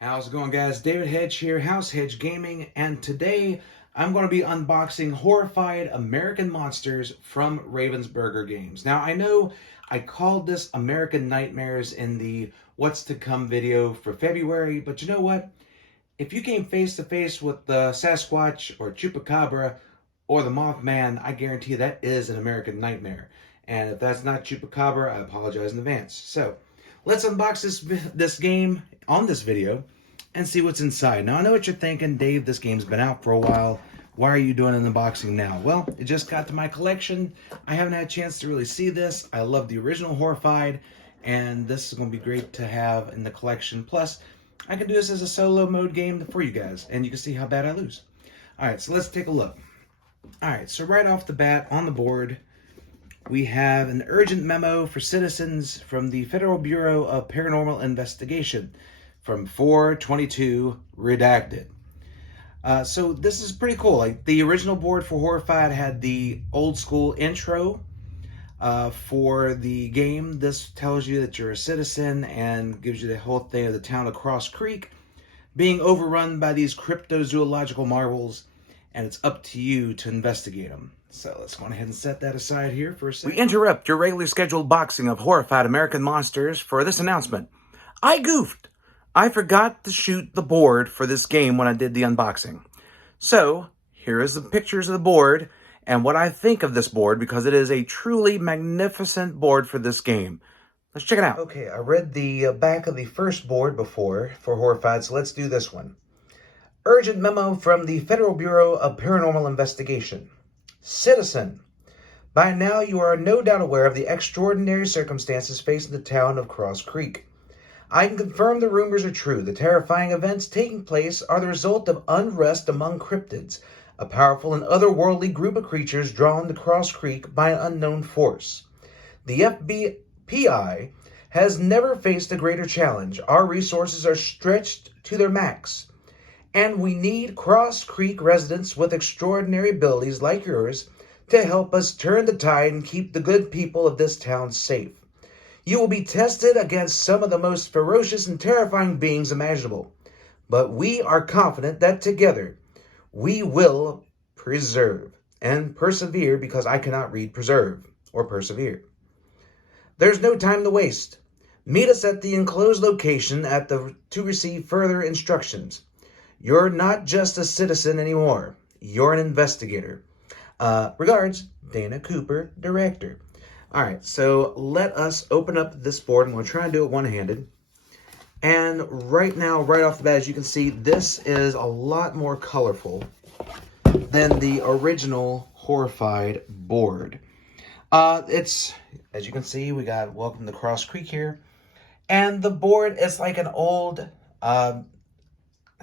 How's it going, guys? David Hedge here, House Hedge Gaming, and today I'm going to be unboxing Horrified American Monsters from Ravensburger Games. Now, I know I called this American Nightmares in the What's to Come video for February, but you know what? If you came face to face with the Sasquatch or Chupacabra or the Mothman, I guarantee that is an American nightmare. And if that's not Chupacabra, I apologize in advance. So, let's unbox this game on this video and see what's inside. Now, I know what you're thinking, Dave, this game's been out for a while. Why are you doing an unboxing now? Well, it just got to my collection. I haven't had a chance to really see this. I love the original Horrified, and this is going to be great to have in the collection. Plus, I can do this as a solo mode game for you guys, and you can see how bad I lose. All right, so let's take a look. All right, so right off the bat on the board, we have an urgent memo for citizens from the Federal Bureau of Paranormal Investigation from 4/22 redacted. So this is pretty cool. Like the original board for Horrified had the old school intro for the game. This tells you that you're a citizen and gives you the whole thing of the town of Cross Creek being overrun by these cryptozoological marvels, and it's up to you to investigate them. So let's go ahead and set that aside here for a second. We interrupt your regularly scheduled boxing of Horrified American Monsters for this announcement. I goofed. I forgot to shoot the board for this game when I did the unboxing. So here is the pictures of the board and what I think of this board, because it is a truly magnificent board for this game. Let's check it out. Okay, I read the back of the first board before for Horrified, so let's do this one. Urgent memo from the Federal Bureau of Paranormal Investigation. Citizen, by now you are no doubt aware of the extraordinary circumstances facing the town of Cross Creek. I can confirm the rumors are true. The terrifying events taking place are the result of unrest among cryptids, a powerful and otherworldly group of creatures drawn to Cross Creek by an unknown force. The FBI has never faced a greater challenge. Our resources are stretched to their max, and we need Cross Creek residents with extraordinary abilities like yours to help us turn the tide and keep the good people of this town safe. You will be tested against some of the most ferocious and terrifying beings imaginable, but we are confident that together we will preserve and persevere, because I cannot read preserve or persevere. There's no time to waste. Meet us at the enclosed location to receive further instructions. You're not just a citizen anymore. You're an investigator. Regards, Dana Cooper, Director. All right, so let us open up this board. I'm going to try and do it one-handed. And right now, right off the bat, as you can see, this is a lot more colorful than the original Horrified board. It's, as you can see, we got Welcome to Cross Creek here. And the board is like an old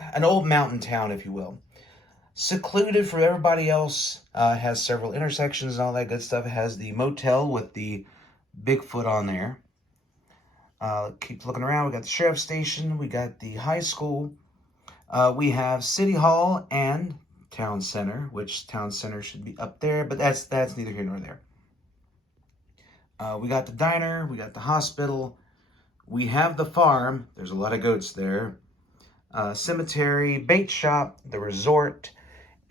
mountain town, if you will. Secluded from everybody else, has several intersections and all that good stuff. It has the motel with the Bigfoot on there. Keep looking around. We got the sheriff's station. We got the high school. We have City Hall and Town Center, which Town Center should be up there, but that's neither here nor there. We got the diner. We got the hospital. We have the farm. There's a lot of goats there. Cemetery, bait shop, the resort,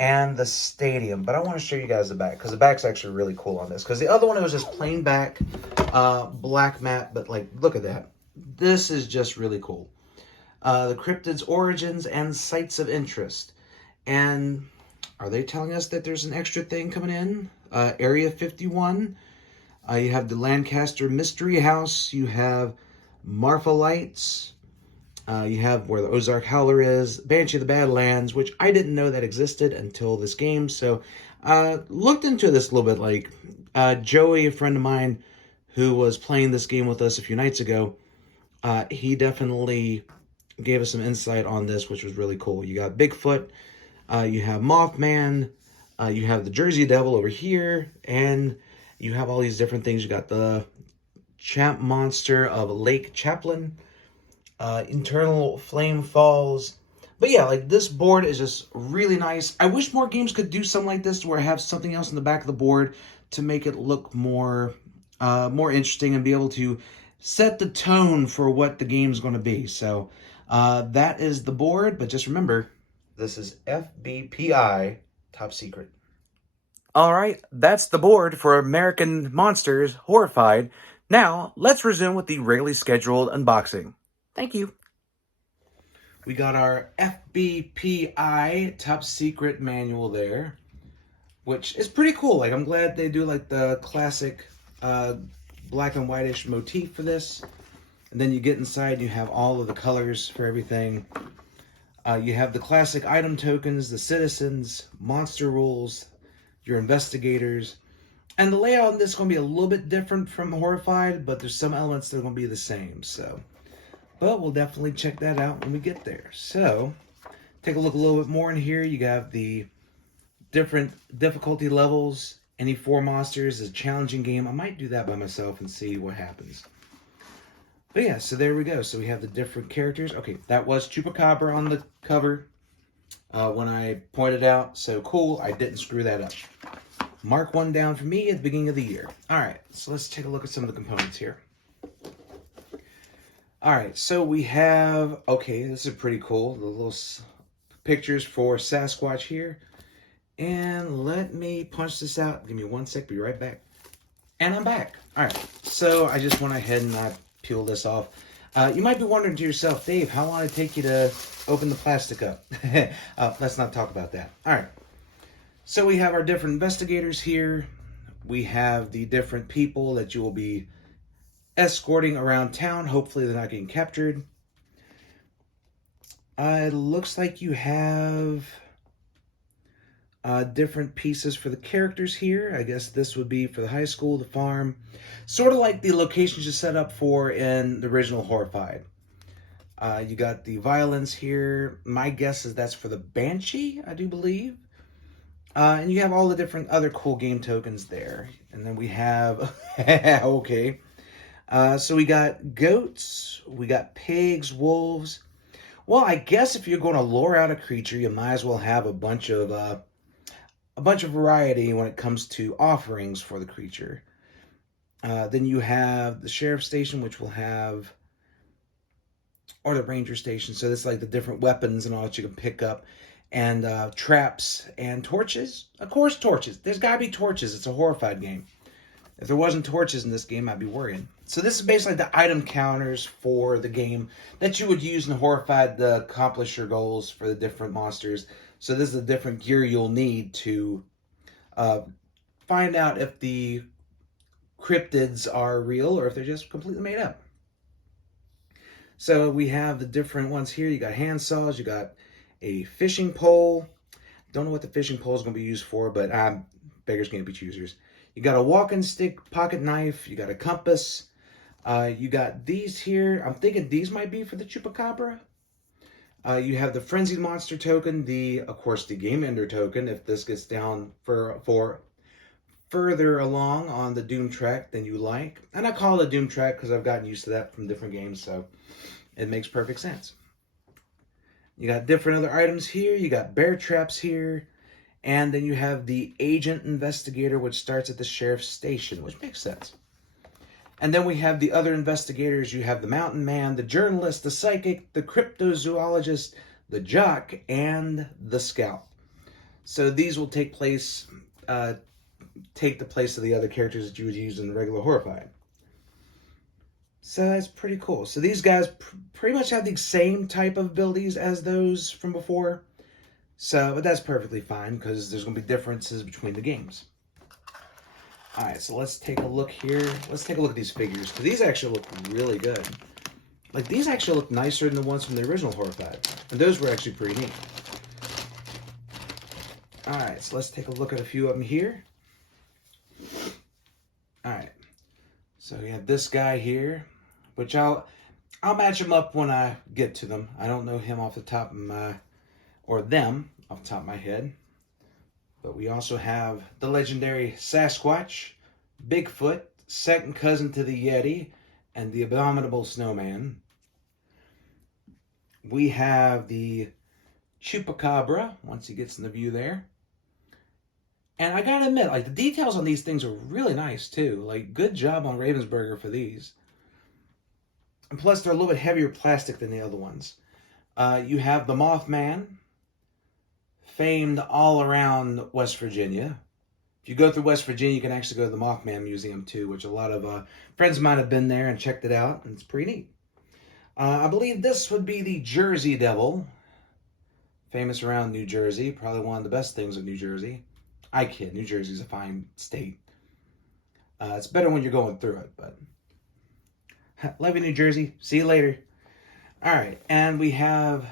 and the stadium. But I want to show you guys the back, because the back's actually really cool on this. Because the other one, it was just plain back, black mat, but like, look at that. This is just really cool. The cryptids' origins and sites of interest. And are they telling us that there's an extra thing coming in? Area 51. You have the Lancaster Mystery House. You have Marfa Lights. You have where the Ozark Howler is, Banshee of the Badlands, which I didn't know that existed until this game. So looked into this a little bit. Like Joey, a friend of mine who was playing this game with us a few nights ago, he definitely gave us some insight on this, which was really cool. You got Bigfoot, you have Mothman, you have the Jersey Devil over here, and you have all these different things. You got the Champ Monster of Lake Chaplin, Internal Flame Falls. But yeah, like this board is just really nice. I wish more games could do something like this, where I have something else in the back of the board to make it look more interesting and be able to set the tone for what the game's going to be. So That is the board, but just remember, this is FBPI, top secret. All right, that's the board for American Monsters Horrified. Now, let's resume with the regularly scheduled unboxing. Thank you. We got our FBPI top secret manual there, which is pretty cool. Like, I'm glad they do like the classic black and whitish motif for this. And then you get inside and you have all of the colors for everything. You have the classic item tokens, the citizens, monster rules, your investigators. And the layout on this is going to be a little bit different from Horrified, but there's some elements that are going to be the same. But we'll definitely check that out when we get there. So, take a look a little bit more in here. You have the different difficulty levels. Any 4 monsters is a challenging game. I might do that by myself and see what happens. But yeah, so there we go. So we have the different characters. Okay, that was Chupacabra on the cover when I pointed out. So cool, I didn't screw that up. Mark 1 down for me at the beginning of the year. All right, so let's take a look at some of the components here. All right, so we have, okay, this is pretty cool. The little pictures for Sasquatch here. And let me punch this out. Give me 1 sec, be right back. And I'm back. All right, so I just went ahead and I peel this off. You might be wondering to yourself, Dave, how long did it take you to open the plastic up? Let's not talk about that. All right. So we have our different investigators here. We have the different people that you will be escorting around town. Hopefully they're not getting captured. It looks like you have different pieces for the characters here. I guess this would be for the high school, the farm. Sort of like the locations you set up for in the original Horrified. You got the violins here. My guess is that's for the Banshee, I do believe. And you have all the different other cool game tokens there. And then we have... okay. So we got goats. We got pigs, wolves. Well, I guess if you're going to lure out a creature, you might as well have a bunch of variety when it comes to offerings for the creature. Then you have the sheriff's station, which will have, or the ranger station. So this is like the different weapons and all that you can pick up. And traps and torches. Of course, torches. There's got to be torches. It's a Horrified game. If there wasn't torches in this game, I'd be worrying. So this is basically the item counters for the game that you would use in Horrified to accomplish your goals for the different monsters. So this is the different gear you'll need to find out if the cryptids are real or if they're just completely made up. So we have the different ones here. You got hand saws, you got a fishing pole. Don't know what the fishing pole is going to be used for, but beggars can't be choosers. You got a walking stick, pocket knife, you got a compass. You got these here. I'm thinking these might be for the Chupacabra. You have the Frenzied Monster token, of course, the Game Ender token, if this gets down for further along on the Doom track than you like. And I call it a Doom track because I've gotten used to that from different games, so it makes perfect sense. You got different other items here. You got bear traps here. And then you have the Agent Investigator, which starts at the Sheriff's Station, which makes sense. And then we have the other investigators. You have the Mountain Man, the Journalist, the Psychic, the Cryptozoologist, the Jock, and the Scout. So these will take the place of the other characters that you would use in the regular Horrified. So that's pretty cool. So these guys pretty much have the same type of abilities as those from before. But that's perfectly fine because there's going to be differences between the games. All right, so let's take a look here. Let's take a look at these figures. So these actually look really good. Like, these actually look nicer than the ones from the original Horrified. And those were actually pretty neat. All right, so let's take a look at a few of them here. All right. So we have this guy here, which I'll match him up when I get to them. I don't know him off the top of my, or them off the top of my head. But we also have the legendary Sasquatch, Bigfoot, second cousin to the Yeti, and the abominable snowman. We have the Chupacabra, once he gets in the view there. And I gotta admit, like, the details on these things are really nice too. Like, good job on Ravensburger for these. And plus, they're a little bit heavier plastic than the other ones. You have the Mothman, famed all around West Virginia. If you go through West Virginia, you can actually go to the Mothman Museum too, which a lot of friends of mine have been there and checked it out, and it's pretty neat. I believe this would be the Jersey Devil, famous around New Jersey, probably one of the best things of New Jersey. I kid, New Jersey's a fine state. It's better when you're going through it, but love you, New Jersey. See you later. All right, and we have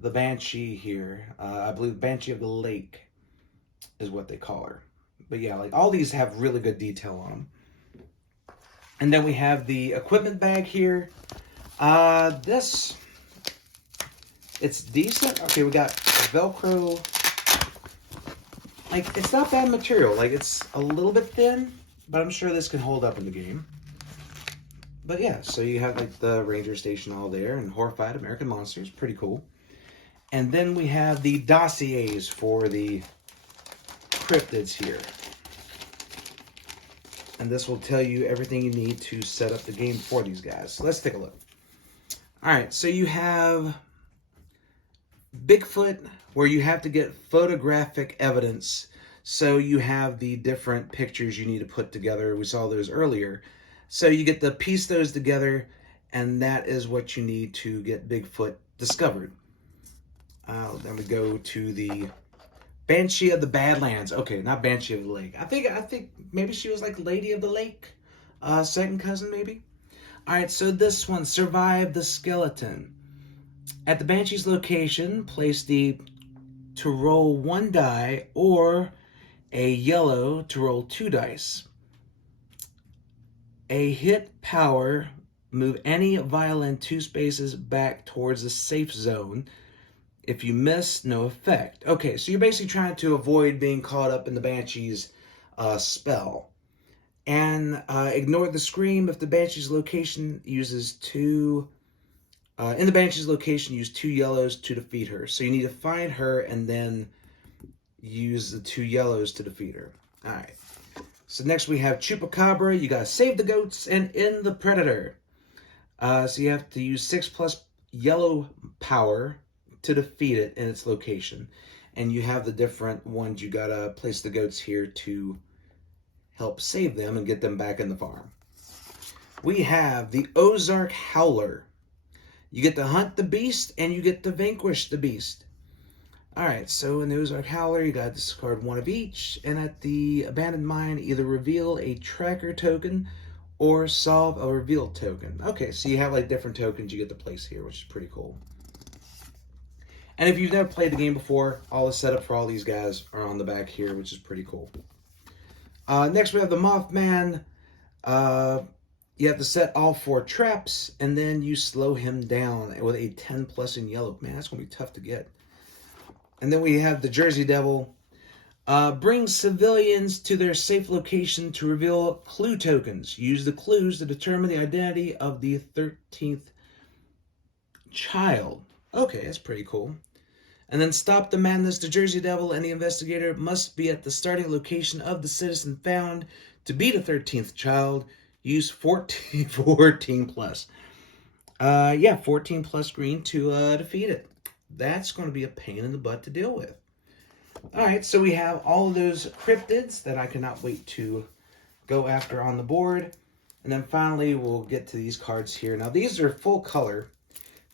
the Banshee here. I believe Banshee of the Lake is what they call her. But yeah, like all these have really good detail on them. And then we have the equipment bag here. This, it's decent. Okay, we got Velcro. Like, it's not bad material. Like, it's a little bit thin, but I'm sure this can hold up in the game. But yeah, so you have like the Ranger Station all there and Horrified American Monsters. Pretty cool. And then we have the dossiers for the cryptids here. And this will tell you everything you need to set up the game for these guys. So let's take a look. All right, so you have Bigfoot, where you have to get photographic evidence. So you have the different pictures you need to put together. We saw those earlier. So you get to piece those together, and that is what you need to get Bigfoot discovered. Then we go to the Banshee of the Badlands. Okay, not Banshee of the Lake. I think maybe she was like Lady of the Lake, second cousin maybe. All right, so this one, Survive the Skeleton. At the Banshee's location, place the to roll 1 die or a yellow to roll 2 dice. A hit power, move any violin 2 spaces back towards the safe zone. If you miss, no effect. Okay, so you're basically trying to avoid being caught up in the Banshee's spell. And ignore the scream if the Banshee's location uses 2... in the Banshee's location, use 2 yellows to defeat her. So you need to find her and then use the 2 yellows to defeat her. All right. So next we have Chupacabra. You got to save the goats and end the predator. So you have to use 6+ yellow power to defeat it in its location. And you have the different ones. You got to place the goats here to help save them and get them back in the farm. We have the Ozark Howler. You get to hunt the beast, and you get to vanquish the beast. Alright, so in the Ozark Howler, you got to discard 1 of each, and at the abandoned mine, either reveal a tracker token or solve a revealed token. Okay, so you have like different tokens you get to place here, which is pretty cool. And if you've never played the game before, all the setup for all these guys are on the back here, which is pretty cool. Next, we have the Mothman. You have to set all 4 traps, and then you slow him down with a 10+ in yellow. Man, that's going to be tough to get. And then we have the Jersey Devil. Bring civilians to their safe location to reveal clue tokens. Use the clues to determine the identity of the 13th child. Okay, that's pretty cool. And then stop the madness. The Jersey Devil and the investigator must be at the starting location of the citizen found to be the 13th child. Use 14 plus. 14 plus green to defeat it. That's going to be a pain in the butt to deal with. Alright, so we have all of those cryptids that I cannot wait to go after on the board. And then finally, we'll get to these cards here. Now, these are full color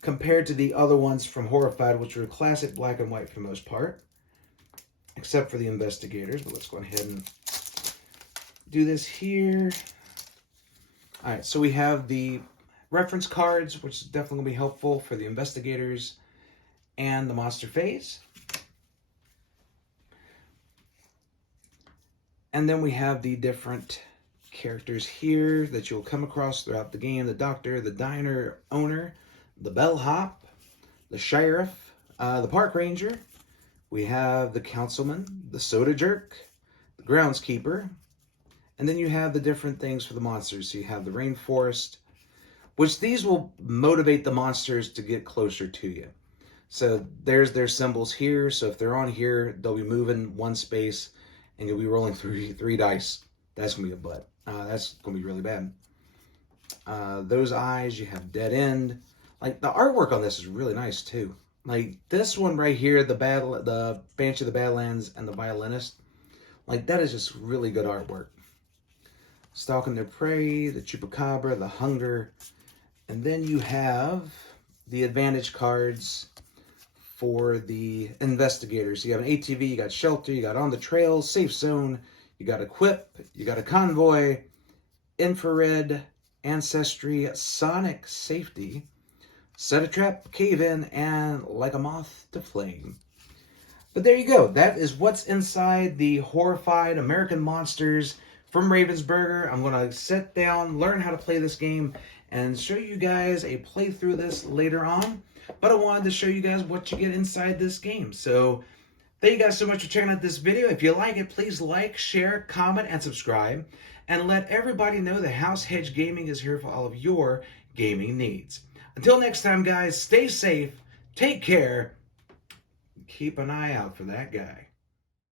compared to the other ones from Horrified, which were classic black and white for the most part. Except for the investigators. But let's go ahead and do this here. Alright, so we have the reference cards, which is definitely going to be helpful for the investigators and the monster phase. And then we have the different characters here that you'll come across throughout the game. The doctor, the diner owner, the bellhop, the sheriff, the park ranger. We have the councilman, the soda jerk, the groundskeeper. And then you have the different things for the monsters. So you have the rainforest, which these will motivate the monsters to get closer to you. So there's their symbols here. So if they're on here, they'll be moving 1 space and you'll be rolling 3 dice. That's going to be a butt. That's going to be really bad. Those eyes, you have dead end. Like, the artwork on this is really nice, too. Like this one right here, the Banshee of the Badlands and the violinist. Like that is just really good artwork. Stalking their prey, the chupacabra, the hunger, and then you have the advantage cards for the investigators. You have an ATV, you got shelter, you got on the trail, safe zone, you got equip, you got a convoy, infrared, ancestry, sonic safety, set a trap, cave in, and like a moth to flame. But there you go. That is what's inside the Horrified American Monsters from Ravensburger. I'm going to sit down, learn how to play this game, and show you guys a playthrough of this later on. But I wanted to show you guys what you get inside this game. So thank you guys so much for checking out this video. If you like it, please like, share, comment, and subscribe. And let everybody know that House Hedge Gaming is here for all of your gaming needs. Until next time, guys, stay safe, take care, keep an eye out for that guy.